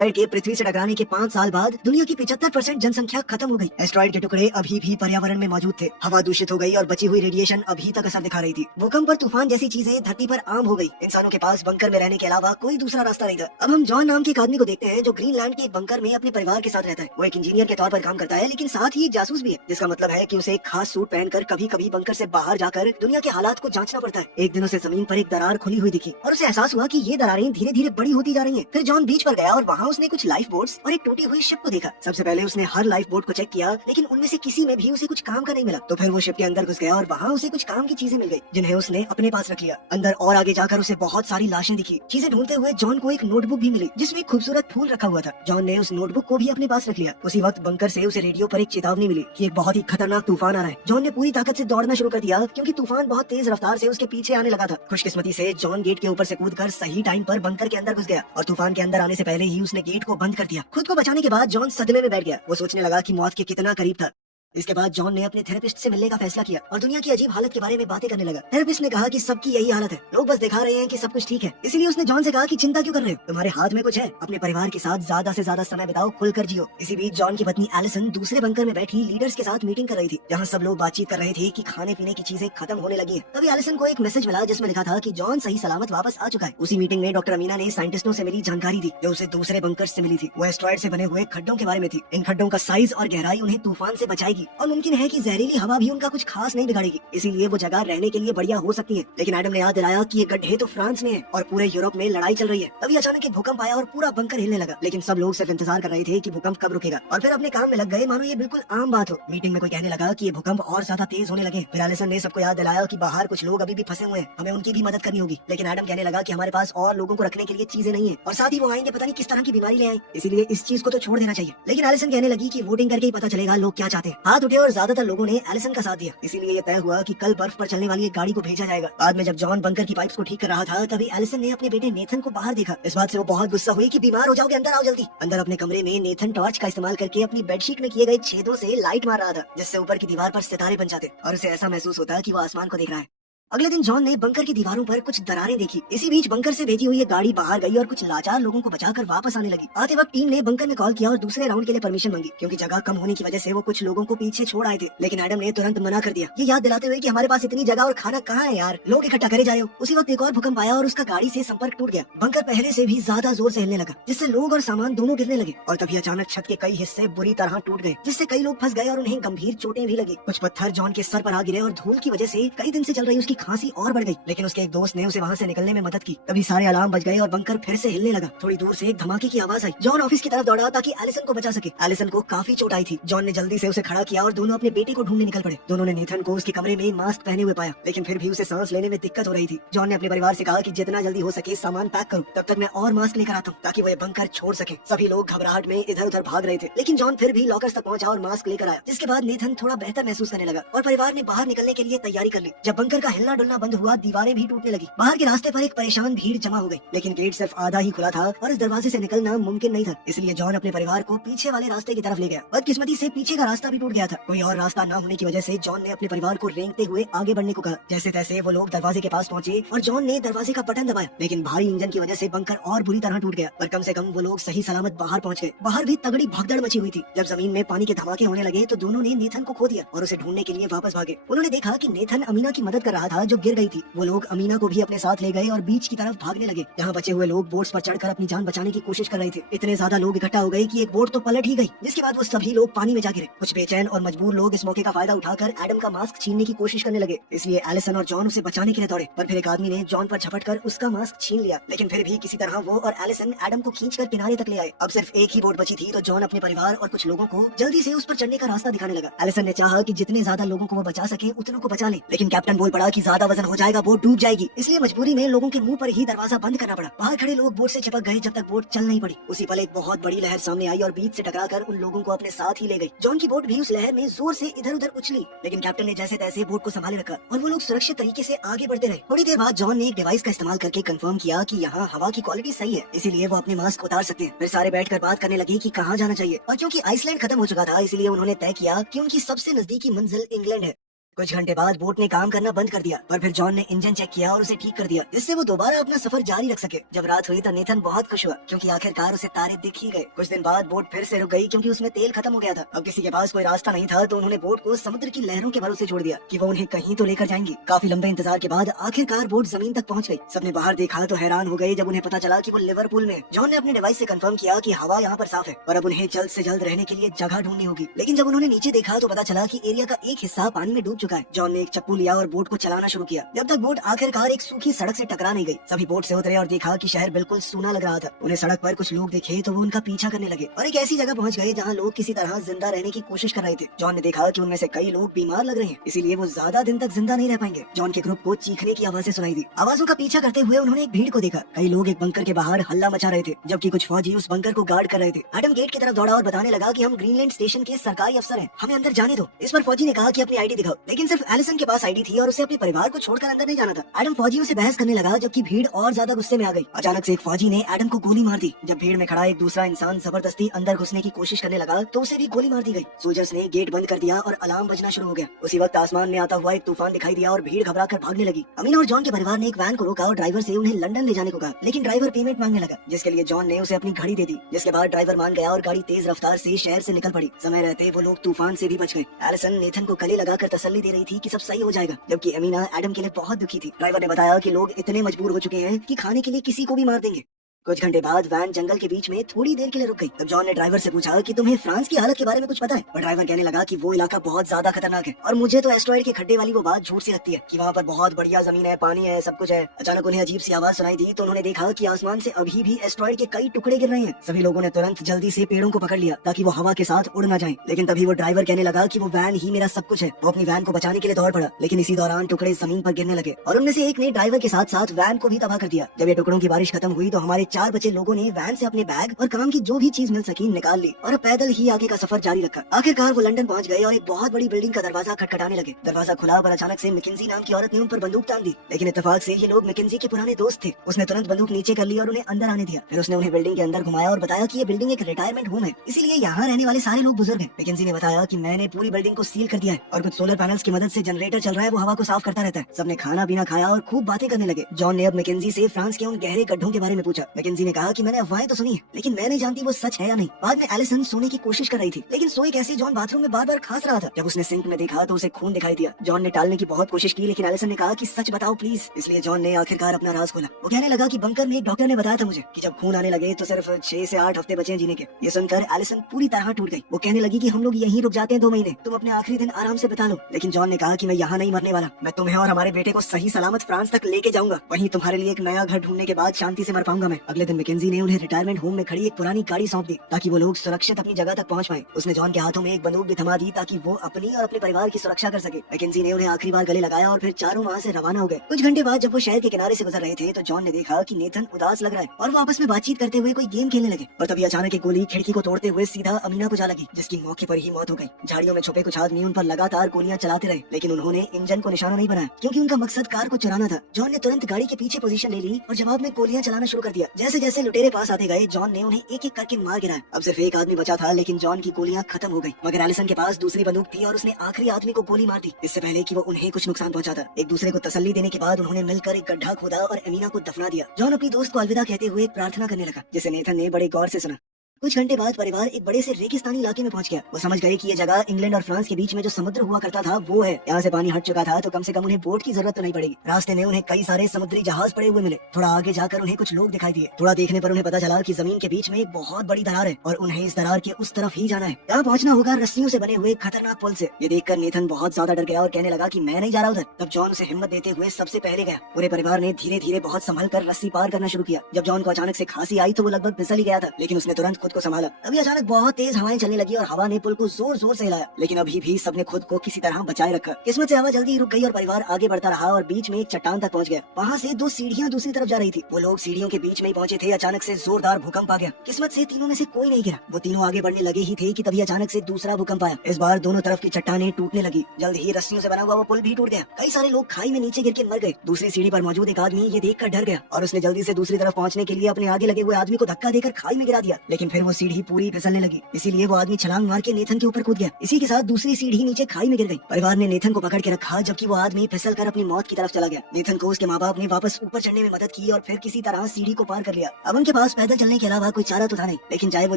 के पृथ्वी से टकराने के 5 साल बाद दुनिया की 75% जनसंख्या खत्म हो गई। एस्ट्रॉइड के टुकड़े अभी भी पर्यावरण में मौजूद थे, हवा दूषित हो गई और बची हुई रेडिएशन अभी तक असर दिखा रही थी। भूकंप और तूफान जैसी चीजें धरती पर आम हो गई। इंसानों के पास बंकर में रहने के अलावा कोई दूसरा रास्ता नहीं था। अब हम जॉन नाम के एक आदमी को देखते हैं जो ग्रीनलैंड के एक बंकर में अपने परिवार के साथ रहता है। वो एक इंजीनियर के तौर पर काम करता है, लेकिन साथ ही एक जासूस भी है, जिसका मतलब है कि उसे एक खास सूट पहनकर कभी कभी बंकर से बाहर जाकर दुनिया के हालात को जांचना पड़ता है। एक दिन उसे जमीन पर एक दरार खुली हुई दिखी और उसे एहसास हुआ कि ये दरारें धीरे धीरे बड़ी होती जा रही हैं। फिर जॉन बीच पर गया और वहाँ उसने कुछ लाइफ बोट्स और एक टूटी हुई शिप को देखा। सबसे पहले उसने हर लाइफ बोट को चेक किया, लेकिन उनमें से किसी में भी उसे कुछ काम का नहीं मिला। तो फिर वो शिप के अंदर घुस गया और वहाँ उसे कुछ काम की चीजें मिल गई, जिन्हें उसने अपने पास रख लिया। अंदर और आगे जाकर उसे बहुत सारी लाशें दिखी। चीजें ढूंढते हुए जॉन को एक नोटबुक भी मिली, जिसमें एक खूबसूरत फूल रखा हुआ था। जॉन ने उस नोटबुक को भी अपने पास रख लिया। उसी वक्त बंकर से उसे रेडियो पर एक चेतावनी मिली कि एक बहुत ही खतरनाक तूफान आ रहा है। जॉन ने पूरी ताकत से दौड़ना शुरू कर दिया, क्योंकि तूफान बहुत तेज रफ्तार से उसके पीछे आने लगा था। खुशकिस्मती से जॉन गेट के ऊपर से कूदकर सही टाइम पर बंकर के अंदर घुस गया और तूफान के अंदर आने से पहले ही उसने गेट को बंद कर दिया। खुद को बचाने के बाद जॉन सदमे में बैठ गया। वो सोचने लगा कि मौत के कितना करीब था। इसके बाद जॉन ने अपने थेरेपिस्ट से मिलने का फैसला किया और दुनिया की अजीब हालत के बारे में बातें करने लगा। थेरेपिस्ट ने कहा कि सबकी यही हालत है, लोग बस दिखा रहे हैं कि सब कुछ ठीक है। इसीलिए उसने जॉन से कहा कि चिंता क्यों कर रहे हो, तुम्हारे हाथ में कुछ है। अपने परिवार के साथ ज्यादा से ज्यादा समय बिताओ, खुलकर जियो। इसी बीच जॉन की पत्नी एलिसन दूसरे बंकर में बैठी लीडर्स के साथ मीटिंग कर रही थी, जहाँ सब लोग बातचीत कर रहे थे कि खाने पीने की चीजें खत्म होने लगी है। तभी एलिसन को एक मैसेज मिला, जिसमें लिखा था कि जॉन सही सलामत वापस आ चुका है। उसी मीटिंग में डॉक्टर अमीना ने साइंटिस्टों से मिली जानकारी दी, जो उसे दूसरे बंकर से मिली थी। वो एस्ट्रॉइड से बने हुए खड्डों के बारे में थी। इन खड्डों का साइज और गहराई उन्हें तूफान से बचाएगी और मुमकिन है कि जहरीली हवा भी उनका कुछ खास नहीं बिगाड़ेगी। इसीलिए वो जगह रहने के लिए बढ़िया हो सकती है। लेकिन एडम ने याद दिलाया कि ये गड्ढे तो फ्रांस में है और पूरे यूरोप में लड़ाई चल रही है। तभी अचानक एक भूकंप आया और पूरा बंकर हिलने लगा। लेकिन सब लोग सिर्फ इंतजार कर रहे थे कि भूकंप कब रुकेगा और फिर अपने काम में लग गए, मानो ये बिल्कुल आम बात हो। मीटिंग में कोई कहने लगा कि ये भूकंप और ज्यादा तेज होने लगे। फिर एलिसन ने सबको याद दिलाया कि बाहर कुछ लोग अभी भी फंसे हुए हैं, हमें उनकी भी मदद करनी होगी। लेकिन एडम कहने लगा कि हमारे पास और लोगों को रखने के लिए चीजें नहीं है और साथ ही वो आएंगे पता नहीं किस तरह की बीमारी ले आए, इसीलिए इस चीज को तो छोड़ देना चाहिए। लेकिन एलिसन कहने लगी कि वोटिंग करके ही पता चलेगा लोग क्या चाहते हैं। हाथ उठे और ज्यादातर लोगों ने एलिसन का साथ दिया। इसीलिए ये तय हुआ कि कल बर्फ पर चलने वाली एक गाड़ी को भेजा जाएगा। बाद में जब जॉन बंकर की पाइप्स को ठीक कर रहा था, तभी एलिसन ने अपने बेटे नेथन को बाहर देखा। इस बात से वो बहुत गुस्सा हुई कि बीमार हो जाओगे, अंदर आओ जल्दी। अंदर अपने कमरे में नेथन टॉर्च का इस्तेमाल करके अपनी बेडशीट में किए गए छेदों से लाइट मार रहा था, जिससे ऊपर की दीवार पर सितारे बन जाते और उसे ऐसा महसूस होता कि वो आसमान को देख रहा है। अगले दिन जॉन ने बंकर की दीवारों पर कुछ दरारें देखी। इसी बीच बंकर से भेजी हुई एक गाड़ी बाहर गई और कुछ लाचार लोगों को बचाकर वापस आने लगी। आते वक्त टीम ने बंकर में कॉल किया और दूसरे राउंड के लिए परमिशन मांगी, क्योंकि जगह कम होने की वजह से वो कुछ लोगों को पीछे छोड़ आए थे। लेकिन एडम ने तुरंत मना कर दिया, ये याद दिलाते हुए कि हमारे पास इतनी जगह और खाना कहाँ है यार, लोग इकट्ठा करे जाए। उसी वक्त एक और भूकंप आया और उसका गाड़ी से संपर्क टूट गया। बंकर पहले से भी ज्यादा जोर से हिलने लगा, जिससे लोग और सामान दोनों गिरने लगे। और तभी अचानक छत के कई हिस्से बुरी तरह टूट गए, जिससे कई लोग फंस गए और उन्हें गंभीर चोटें भी लगी। कुछ पत्थर जॉन के सर पर आ गिरे और धूल की वजह से कई दिन से चल रही उसकी खांसी और बढ़ गई। लेकिन उसके एक दोस्त ने उसे वहाँ से निकलने में मदद की। तभी सारे अलार्म बज गए और बंकर फिर से हिलने लगा। थोड़ी दूर से एक धमाके की आवाज आई। जॉन ऑफिस की तरफ दौड़ा ताकि एलिसन को बचा सके। एलिसन को काफी चोट आई थी। जॉन ने जल्दी से उसे खड़ा किया और दोनों अपने बेटे को ढूंढने निकल पड़े। दोनों ने नेथन को उसके कमरे में मास्क पहने हुए पाया, लेकिन फिर भी उसे सांस लेने में दिक्कत हो रही थी। जॉन ने अपने परिवार से कहा कि जितना जल्दी हो सके सामान पैक करो, तब तक मैं और मास्क लेकर आता हूँ ताकि वो ये बंकर छोड़ सके। सभी लोग घबराहट में इधर उधर भाग रहे थे, लेकिन जॉन फिर भी लॉकर्स तक पहुंचा और मास्क लेकर आया। जिसके बाद नेथन थोड़ा बेहतर महसूस करने लगा और परिवार ने बाहर निकलने के लिए तैयारी कर ली। जब बंकर का हिलना डुलना बंद हुआ, दीवारें भी टूटने लगी। बाहर के रास्ते पर एक परेशान भीड़ जमा हो गई, लेकिन गेट सिर्फ आधा ही खुला था और इस दरवाजे से निकलना मुमकिन नहीं था। इसलिए जॉन अपने परिवार को पीछे वाले रास्ते की तरफ ले गया। बदकिस्मती से पीछे का रास्ता भी टूट गया था। कोई और रास्ता न होने की वजह से जॉन ने अपने परिवार को रेंगते हुए आगे बढ़ने को कहा। जैसे तैसे वो लोग दरवाजे के पास पहुंचे और जॉन ने दरवाजे का बटन दबाया, लेकिन भारी इंजन की वजह से बंकर और बुरी तरह टूट गया। पर कम से कम वो लोग सही सलामत बाहर पहुंच गए। बाहर भी तगड़ी भगदड़ मची हुई थी। जब जमीन में पानी के धमाके होने लगे तो दोनों ने नेथन को खो दिया और उसे ढूंढने के लिए वापस भागे। उन्होंने देखा कि नेथन अमीना की मदद कर रहा था, जो गिर गई थी। वो लोग अमीना को भी अपने साथ ले गए और बीच की तरफ भागने लगे। यहाँ बचे हुए लोग बोट्स पर चढ़कर अपनी जान बचाने की कोशिश कर रहे थे। इतने ज्यादा लोग इकट्ठा हो गए कि एक बोट तो पलट ही गई, जिसके बाद वो सभी लोग पानी में जा गिरे। कुछ बेचैन और मजबूर लोग इस मौके का फायदा उठाकर एडम का मास्क छीनने की कोशिश करने लगे। इसलिए एलिसन और जॉन उसे बचाने के लिए दौड़े, पर फिर एक आदमी ने जॉन पर झपटकर उसका मास्क छीन लिया। लेकिन फिर भी किसी तरह वो और एलिसन एडम को खींचकर किनारे तक ले आए। अब सिर्फ एक ही बोट बची थी, तो जॉन अपने परिवार और कुछ लोगों को जल्दी से उस पर चढ़ने का रास्ता दिखाने लगा। एलिसन ने चाहा कि जितने ज्यादा लोगों को वो बचा सके उतनों को बचा ले, लेकिन कैप्टन बोल पड़ा कि ज्यादा वजन हो जाएगा, बोट डूब जाएगी। इसलिए मजबूरी में लोगों के मुंह पर ही दरवाजा बंद करना पड़ा। बाहर खड़े लोग बोट से चिपक गए जब तक बोट चल नहीं पड़ी। उसी पल एक बहुत बड़ी लहर सामने आई और बीच से टकराकर उन लोगों को अपने साथ ही ले गई। जॉन की बोट भी उस लहर में जोर से इधर उधर उछली, लेकिन कैप्टन ने जैसे तैसे बोट को संभाले रखा और वो लोग सुरक्षित तरीके से आगे बढ़ते रहे। थोड़ी देर बाद जॉन ने एक डिवाइस का इस्तेमाल करके कंफर्म किया कि यहाँ हवा की क्वालिटी सही है, इसीलिए वो अपने मास्क उतार सकते हैं। फिर सारे बैठकर बात करने लगे कि कहाँ जाना चाहिए, और क्योंकि आइसलैंड खत्म हो चुका था, इसलिए उन्होंने तय किया कि उनकी सबसे नजदीकी मंजिल इंग्लैंड है। कुछ घंटे बाद बोट ने काम करना बंद कर दिया, पर फिर जॉन ने इंजन चेक किया और उसे ठीक कर दिया, जिससे वो दोबारा अपना सफर जारी रख सके। जब रात हुई तो नेथन बहुत खुश हुआ, क्योंकि आखिरकार उसे तारे दिख ही गए। कुछ दिन बाद बोट फिर से रुक गई, क्योंकि उसमें तेल खत्म हो गया था। अब किसी के पास कोई रास्ता नहीं था, तो उन्होंने बोट को समुद्र की लहरों के भरोसे छोड़ दिया कि वो उन्हें कहीं तो लेकर जाएंगी। काफी लंबे इंतजार के बाद आखिरकार बोट जमीन तक पहुंच गई। सबने बाहर देखा तो हैरान हो गए जब उन्हें पता चला कि वो लिवरपूल में। जॉन ने अपने डिवाइस से कंफर्म किया कि हवा यहाँ पर साफ है और अब उन्हें जल्द से जल्द रहने के लिए जगह ढूंढनी होगी। लेकिन जब उन्होंने नीचे देखा तो पता चला कि एरिया का एक हिस्सा पानी में डूब चुका है। जॉन ने एक चप्पू लिया और बोट को चलाना शुरू किया, जब तक बोट आखिरकार एक सूखी सड़क से टकरा नहीं गई। सभी बोट से उतरे और देखा कि शहर बिल्कुल सूना लग रहा था। उन्हें सड़क पर कुछ लोग दिखे तो वो उनका पीछा करने लगे और एक ऐसी जगह पहुंच गए जहां लोग किसी तरह जिंदा रहने की कोशिश कर रहे थे। जॉन ने देखा कि उनमें से कई लोग बीमार लग रहे हैं, इसीलिए वो ज्यादा दिन तक जिंदा नहीं रह पाएंगे। जॉन के ग्रुप को चीखने की आवाजें सुनाई दी। आवाजों का पीछा करते हुए उन्होंने एक भीड़ को देखा। कई लोग एक बंकर के बाहर हल्ला मचा रहे थे, जबकि कुछ फौजी उस बंकर को गार्ड कर रहे थे। एडम गेट की तरफ दौड़ा और बताने लगा कि हम ग्रीनलैंड स्टेशन के सरकारी अफसर हैं, हमें अंदर जाने दो। इस पर फौजी ने कहा कि अपनी आईडी दिखाओ, लेकिन सिर्फ एलिसन के पास आईडी थी और उसे अपने परिवार को छोड़कर अंदर नहीं जाना था। एडम फौजियों से बहस करने लगा, जबकि भीड़ और ज्यादा गुस्से में आ गई। अचानक से एक फौजी ने एडम को गोली मार दी। जब भीड़ में खड़ा एक दूसरा इंसान जबरदस्ती अंदर घुसने की कोशिश करने लगा तो उसे भी गोली मार दी गई। सोल्जर्स ने गेट बंद कर दिया और अलार्म बजना शुरू हो गया। उसी वक्त आसमान में आता हुआ एक तूफान दिखाई दिया और भीड़ घबराकर भागने लगी। अमीना और जॉन के परिवार ने एक वैन को रोका और ड्राइवर से उन्हें लंदन ले जाने को कहा, लेकिन ड्राइवर पेमेंट मांगने लगा, जिसके लिए जॉन ने उसे अपनी घड़ी दे दी। जिसके बाद ड्राइवर मान गया और गाड़ी तेज रफ्तार से शहर से निकल पड़ी। समय रहते वो लोग तूफान से भी बच गए। एलिसन नेथन को गले लगाकर तसल्ली दे रही थी कि सब सही हो जाएगा, जबकि अमीना एडम के लिए बहुत दुखी थी। ड्राइवर ने बताया कि लोग इतने मजबूर हो चुके हैं कि खाने के लिए किसी को भी मार देंगे। कुछ घंटे बाद वैन जंगल के बीच में थोड़ी देर के लिए रुक गई। तब जॉन ने ड्राइवर से पूछा कि तुम्हें फ्रांस की हालत के बारे में कुछ पता है? और ड्राइवर कहने लगा कि वो इलाका बहुत ज्यादा खतरनाक है और मुझे तो एस्ट्रॉइड के खड्डे वाली वो बात झूठ सी लगती है कि वहाँ पर बहुत बढ़िया जमीन है, पानी है, सब कुछ है। अचानक उन्हें अजीब सी आवाज सुनाई दी तो उन्होंने देखा कि आसमान से अभी भी एस्ट्रॉइड के कई टुकड़े गिर रहे हैं। सभी लोगों ने तुरंत जल्दी से पेड़ों को पकड़ लिया ताकि वो हवा के साथ उड़ न जाए। लेकिन तभी वो ड्राइवर कहने लगा कि वो वैन ही मेरा सब कुछ है। वो अपनी वैन को बचाने के लिए दौड़ पड़ा, लेकिन इसी दौरान टुकड़े जमीन पर गिरने लगे और उनमें से एक ने ड्राइवर के साथ साथ वैन को भी तबाह कर दिया। जब ये टुकड़ों की बारिश खत्म हुई तो हमारे 4 बचे लोगों ने वैन से अपने बैग और काम की जो भी चीज मिल सकी निकाल ली और पैदल ही आगे का सफर जारी रखा। आखिरकार वो लंदन पहुंच गए और एक बहुत बड़ी बिल्डिंग का दरवाजा खटखटाने लगे। दरवाजा खुला पर अचानक से मैकेंजी नाम की औरत ने उन पर बंदूक तान दी, लेकिन इत्तेफाक से ये लोग मैकेंजी के पुराने दोस्त थे। उसने तुरंत बंदूक नीचे कर ली और उन्हें अंदर आने दिया। फिर उसने उन्हें बिल्डिंग के अंदर घुमाया और बताया कि ये बिल्डिंग एक रिटायरमेंट होम है, इसीलिए यहाँ रहने वाले सारे लोग बुजुर्ग हैं। मैकेंजी ने बताया कि मैंने पूरी बिल्डिंग को सील कर दिया है और कुछ सोलर पैनल्स की मदद से जनरेटर चल रहा है, वो हवा को साफ करता रहता है। सबने खाना पीना खाया और खूब बातें करने लगे। जॉन ने अब मैकेंजी से फ्रांस के उन गहरे गड्ढों के बारे में पूछा। मैकेंजी ने कहा कि मैंने अफवाहें तो सुनी है, लेकिन मैं नहीं जानती वो सच है या नहीं। बाद में एलिसन सोने की कोशिश कर रही थी, लेकिन सोए कैसे जॉन बाथरूम में बार बार खांस रहा था। जब उसने सिंक में देखा तो उसे खून दिखाई दिया। जॉन ने टालने की बहुत कोशिश की, लेकिन एलिसन ने कहा कि सच बताओ प्लीज। इसलिए जॉन ने आखिरकार अपना राज खोला। वो कहने लगा कि बंकर में एक डॉक्टर ने बताया था मुझे कि जब खून आने लगे तो सिर्फ 6 से 8 हफ्ते बचे हैं जीने के। ये सुनकर एलिसन पूरी तरह टूट गई। वो कहने लगी कि हम लोग यहीं रुक जाते हैं 2 महीने, तुम अपने आखिरी दिन आराम से बिता लो। लेकिन जॉन ने कहा कि मैं यहाँ नहीं मरने वाला, मैं तुम्हें और हमारे बेटे को सही सलामत फ्रांस तक लेके जाऊंगा, वहीं तुम्हारे लिए एक नया घर ढूंढने के बाद शांति से मर पाऊंगा मैं। अगले दिन मैकेंजी ने उन्हें रिटायरमेंट होम में खड़ी एक पुरानी गाड़ी सौंप दी ताकि वो लोग सुरक्षित अपनी जगह तक पहुंच पाए। उसने जॉन के हाथों में एक बंदूक भी थमा दी ताकि वो अपनी और अपने परिवार की सुरक्षा कर सके। मैकेंजी ने उन्हें आखिरी बार गले लगाया और फिर चारों वहाँ से रवाना हो गए। कुछ घंटे बाद जब वो शहर के किनारे से गुजर रहे थे तो जॉन ने देखा कि नेथन उदास लग रहा है और वो आपस में बातचीत करते हुए कोई गेम खेलने लगे। और तभी अचानक एक गोली खिड़की को तोड़ते हुए सीधा अमीना को जा लगी, जिसकी मौके पर ही मौत हो गई। झाड़ियों में छुपे कुछ आदमी उन पर लगातार गोलियां चलाते रहे, लेकिन उन्होंने इंजन को निशाना नहीं बनाया क्योंकि उनका मकसद कार को चुराना था। जॉन ने तुरंत गाड़ी के पीछे पोजीशन ले ली और जवाब में गोलियां चलाना शुरू कर दिया। जैसे जैसे लुटेरे पास आते गए जॉन ने उन्हें एक एक करके मार गिराया। अब सिर्फ एक आदमी बचा था, लेकिन जॉन की गोलियां खत्म हो गई। मगर एलिसन के पास दूसरी बंदूक थी और उसने आखिरी आदमी को गोली मार दी, इससे पहले कि वो उन्हें कुछ नुकसान पहुंचाता। एक दूसरे को तसल्ली देने के बाद उन्होंने मिलकर एक गड्ढा खोदा और अमीना को दफना दिया। जॉन अपनी दोस्त को अलविदा कहते हुए प्रार्थना करने लगा, जिसे नेथन ने बड़े गौर से सुना। कुछ घंटे बाद परिवार एक बड़े से रेगिस्तानी इलाके में पहुंच गया। वो समझ गए कि ये जगह इंग्लैंड और फ्रांस के बीच में जो समुद्र हुआ करता था वो है। यहाँ से पानी हट चुका था तो कम से कम उन्हें बोट की जरूरत तो नहीं पड़ेगी। रास्ते में उन्हें कई सारे समुद्री जहाज पड़े हुए मिले। थोड़ा आगे जाकर उन्हें कुछ लोग दिखाई दिए। थोड़ा देखने पर उन्हें पता चला कि जमीन के बीच में एक बहुत बड़ी दरार है और उन्हें इस दरार के उस तरफ ही जाना है। यहाँ पहुँचना होगा रस्सियों से बने हुए खतरनाक पुल से। ये देखकर नेथन बहुत ज्यादा डर गया और कहने लगा कि मैं नहीं जा रहा उधर। तब जॉन उसे हिम्मत देते हुए सबसे पहले गया। पूरे परिवार ने धीरे धीरे बहुत संभल कर रस्सी पार करना शुरू किया। जब जॉन को अचानक से खांसी आई तो वो लगभग फिसल ही गया था, लेकिन उसने तुरंत खुद को संभाला। तभी अचानक बहुत तेज हवाएं चलने लगी और हवा ने पुल को जोर जोर से हिलाया, लेकिन अभी भी सबने खुद को किसी तरह बचाए रखा। किस्मत से हवा जल्दी ही रुक गई और परिवार आगे बढ़ता रहा और बीच में एक चट्टान तक पहुंच गया। वहाँ से 2 सीढ़ियाँ दूसरी तरफ जा रही थी। वो लोग सीढ़ियों के बीच में ही पहुंचे थे। अचानक से जोरदार भूकंप आ गया। किस्मत से तीनों में से कोई नहीं गिरा। वो तीनों आगे बढ़ने लगे ही थे कि तभी अचानक से दूसरा भूकंप आया। इस बार दोनों तरफ की चट्टानें टूटने लगी। जल्द ही रस्सियों से बना हुआ वो पुल भी टूट गया। कई सारे लोग खाई में नीचे गिर के मर गए। दूसरी सीढ़ी पर मौजूद एक आदमी ये देखकर डर गया और उसने जल्दी से दूसरी तरफ पहुंचने के लिए अपने आगे लगे हुए आदमी को धक्का देकर खाई में गिरा दिया। लेकिन फिर वो सीढ़ी पूरी फिसलने लगी। इसीलिए वो आदमी छलांग मार के नेथन के ऊपर कूद गया। इसी के साथ दूसरी सीढ़ी नीचे खाई में गिर गई। परिवार ने नेथन को पकड़ के रखा जबकि वो आदमी फिसल कर अपनी मौत की तरफ चला गया। नेथन को उसके माँ बाप ने वापस ऊपर चढ़ने में मदद की और फिर किसी तरह सीढ़ी को पार कर लिया। अब उनके पास पैदल चलने के अलावा कोई चारा तो था नहीं, लेकिन चाहे वो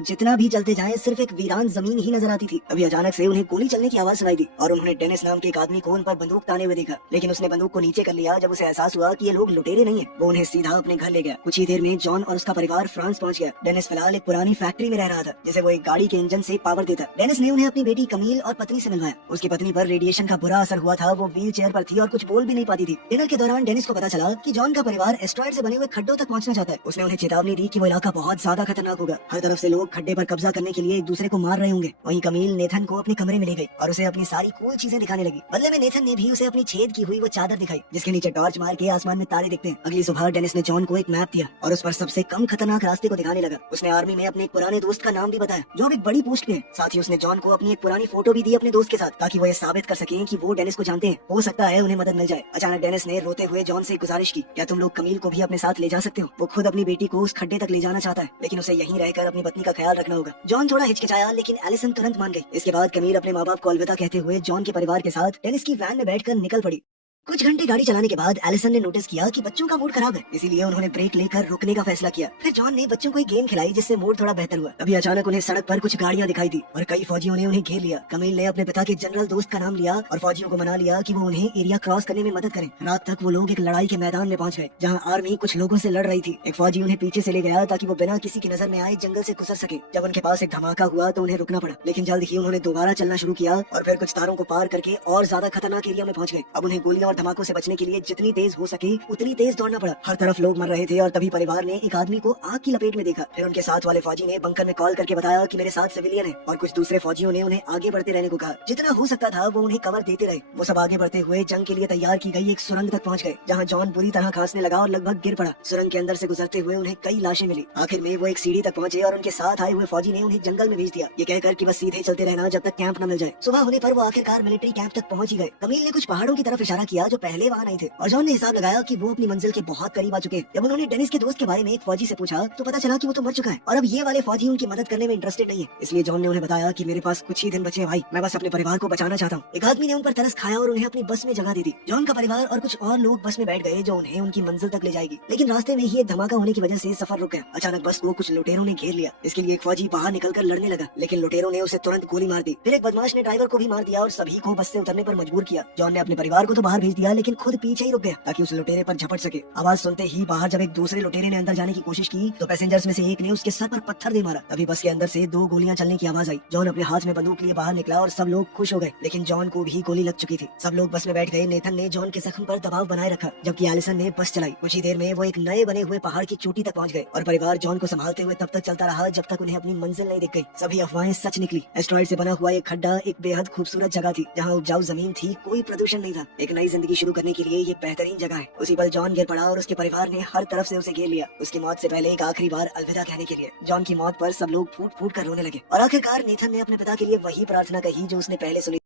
जितना भी चलते जाए सिर्फ एक वीरान जमीन ही नजर आती थी। अभी अचानक से उन्हें गोली चलने की आवाज सुनाई दी और उन्होंने डेनिस नाम के एक आदमी को उन पर बंदूक ताने हुए देखा, लेकिन उसने बंदूक को नीचे कर लिया जब उसे एहसास हुआ कि ये लोग लुटेरे नहीं है। वो उन्हें सीधा अपने घर ले गया। कुछ ही देर में जॉन और उसका परिवार फ्रांस पहुंच गया। डेनिस फिलहाल एक पुरानी फैक्ट्री में रह रहा था जिसे वो एक गाड़ी के इंजन से पावर देता। डेनिस ने उन्हें अपनी बेटी कमील और पत्नी से मिलवाया। उसकी पत्नी पर रेडिएशन का बुरा असर हुआ था, वो व्हील चेयर पर थी और कुछ बोल भी नहीं पाती थी। डिनर के दौरान डेनिस को पता चला कि जॉन का परिवार एस्ट्रॉइड से बने हुए खड्डों तक पहुंचना चाहता है। उसने उन्हें चेतावनी दी कि वो इलाका बहुत ज्यादा खतरनाक होगा, हर तरफ से लोग खड्डे पर कब्जा करने के लिए एक दूसरे को मार रहे होंगे। वहीं कमील नेथन को अपने कमरे में ले गई और उसे अपनी सारी कूल चीजें दिखाने लगी। बदले में नेथन ने भी उसे अपनी छेद की हुई वो चादर दिखाई जिसके नीचे टॉर्च मार के आसमान में तारे दिखते हैं। अगली सुबह डेनिस ने जॉन को एक मैप दिया और उस पर सबसे कम खतरनाक रास्ते को दिखाने लगा। उसने आर्मी में अपने एक पुराने दोस्त का नाम भी बताया जो अब एक बड़ी पोस्ट पे है। साथ ही उसने जॉन को अपनी एक पुरानी फोटो भी दी अपने दोस्त के साथ, ताकि वो ये साबित कर सकें कि वो डेनिस को जानते हैं। हो सकता है उन्हें मदद मिल जाए। अचानक डेनिस ने रोते हुए जॉन से गुजारिश की, क्या तुम लोग कमील को भी अपने साथ ले जा सकते हो? वो खुद अपनी बेटी को उस खड्डे तक ले जाना चाहता है, लेकिन उसे यहीं रहकर अपनी पत्नी का ख्याल रखना होगा। जॉन थोड़ा हिचकिचाया, लेकिन एलिसन तुरंत मान गई। इसके बाद कमील अपने माँ बाप को अलविदा कहते हुए जॉन के परिवार के साथ डेनिस की वैन में बैठकर निकल पड़ी। कुछ घंटे गाड़ी चलाने के बाद एलिसन ने नोटिस किया कि बच्चों का मूड खराब है, इसीलिए उन्होंने ब्रेक लेकर रुकने का फैसला किया। फिर जॉन ने बच्चों को एक गेम खिलाई जिससे मूड थोड़ा बेहतर हुआ। अभी अचानक उन्हें सड़क पर कुछ गाड़ियां दिखाई दी और कई फौजियों ने उन्हें घेर लिया। कमील ने अपने पिता के जनरल दोस्त का नाम लिया और फौजियों को मना लिया कि वो उन्हें एरिया क्रॉस करने में मदद करें। रात तक वो लोग एक लड़ाई के मैदान में पहुंच गए जहाँ आर्मी कुछ लोगों से लड़ रही थी। एक फौजी उन्हें पीछे से ले गया ताकि वो बिना किसी की नजर में आए जंगल से गुजर सके। जब उनके पास एक धमाका हुआ तो उन्हें रुकना पड़ा, लेकिन जल्द ही उन्होंने दोबारा चलना शुरू किया और फिर कुछ तारों को पार करके और ज्यादा खतरनाक एरिया में पहुंच गए। अब उन्हें गोलियां और धमाकों से बचने के लिए जितनी तेज हो सके उतनी तेज दौड़ना पड़ा। हर तरफ लोग मर रहे थे और तभी परिवार ने एक आदमी को आग की लपेट में देखा। फिर उनके साथ वाले फौजी ने बंकर में कॉल करके बताया कि मेरे साथ सिविलियन है और कुछ दूसरे फौजियों ने उन्हें आगे बढ़ते रहने को कहा। जितना हो सकता था वो उन्हें कवर देते रहे। वो सब आगे बढ़ते हुए जंग के लिए तैयार की गई एक सुरंग तक पहुंच गए जहां जॉन बुरी तरह खांसने लगा और लगभग गिर पड़ा। सुरंग के अंदर से गुजरते हुए उन्हें कई लाशें मिली। आखिर में वो एक सीढ़ी तक पहुंचे और उनके साथ आए हुए फौजी ने उन्हें जंगल में भेज दिया, ये कहकर कि बस सीधे चलते रहना जब तक कैंप न मिल जाए। सुबह होने पर वो आखिरकार मिलिट्री कैंप तक पहुंच ही गए। कमील ने कुछ पहाड़ों की तरफ इशारा किया जो पहले वहां नहीं थे और जॉन ने हिसाब लगाया कि वो अपनी मंजिल के बहुत करीब आ चुके हैं। जब उन्होंने डेनिस के दोस्त के बारे में एक फौजी से पूछा तो पता चला कि वो तो मर चुका है और अब ये वाले फौजी उनकी मदद करने में इंटरेस्टेड नहीं है। इसलिए जॉन ने उन्हें बताया कि मेरे पास कुछ ही दिन बचे हैं भाई, मैं बस अपने परिवार को बचाना चाहता हूँ। एक आदमी ने उन पर तरस खाया और उन्हें अपनी बस में जगह दे दी। जॉन का परिवार और कुछ और लोग बस में बैठ गए जो उन्हें उनकी मंजिल तक ले जाएगी, लेकिन रास्ते में ही एक धमाका होने की वजह से सफर रुक गया। अचानक बस को कुछ लुटेरों ने घेर लिया। इसके लिए एक फौजी बाहर निकलकर लड़ने लगा, लेकिन लुटेरों ने उसे तुरंत गोली मार दी। फिर एक बदमाश ने ड्राइवर को भी मार दिया और सभी को बस से उतरने पर मजबूर किया। जॉन ने अपने परिवार को तो बाहर भेज दिया, लेकिन खुद पीछे ही रुक गया ताकि उस लुटेरे पर झपट सके। आवाज सुनते ही बाहर जब एक दूसरे लुटेरे ने अंदर जाने की कोशिश की तो पैसेंजर्स में से एक ने उसके सर पर पत्थर दे मारा। तभी बस के अंदर से 2 गोलियां चलने की आवाज आई। जॉन अपने हाथ में बंदूक लिए बाहर निकला और सब लोग खुश हो गए, लेकिन जॉन को भी गोली लग चुकी थी। सब लोग बस में बैठ गए। नेथन ने जॉन के जख्म पर दबाव बनाए रखा जबकि एलिसन ने बस चलाई। कुछ ही देर में वो एक नए बने हुए पहाड़ की चोटी तक पहुंच गए और परिवार जॉन को संभालते हुए तब तक चलता रहा जब तक उन्हें अपनी मंजिल नहीं दिख गई। सभी अफवाहें सच निकली। एस्ट्रॉइड से बना हुआ एक खड्डा एक बेहद खूबसूरत जगह थी जहाँ उपजाऊ जमीन थी, कोई प्रदूषण नहीं था। एक नई जिंदगी शुरू करने के लिए ये बेहतरीन जगह है। उसी पल जॉन गिर पड़ा और उसके परिवार ने हर तरफ से उसे घेर लिया। उसकी मौत से पहले एक आखिरी बार अलविदा कहने के लिए। जॉन की मौत पर सब लोग फूट फूट कर रोने लगे और आखिरकार नेथन ने अपने पिता के लिए वही प्रार्थना कही जो उसने पहले सुनी।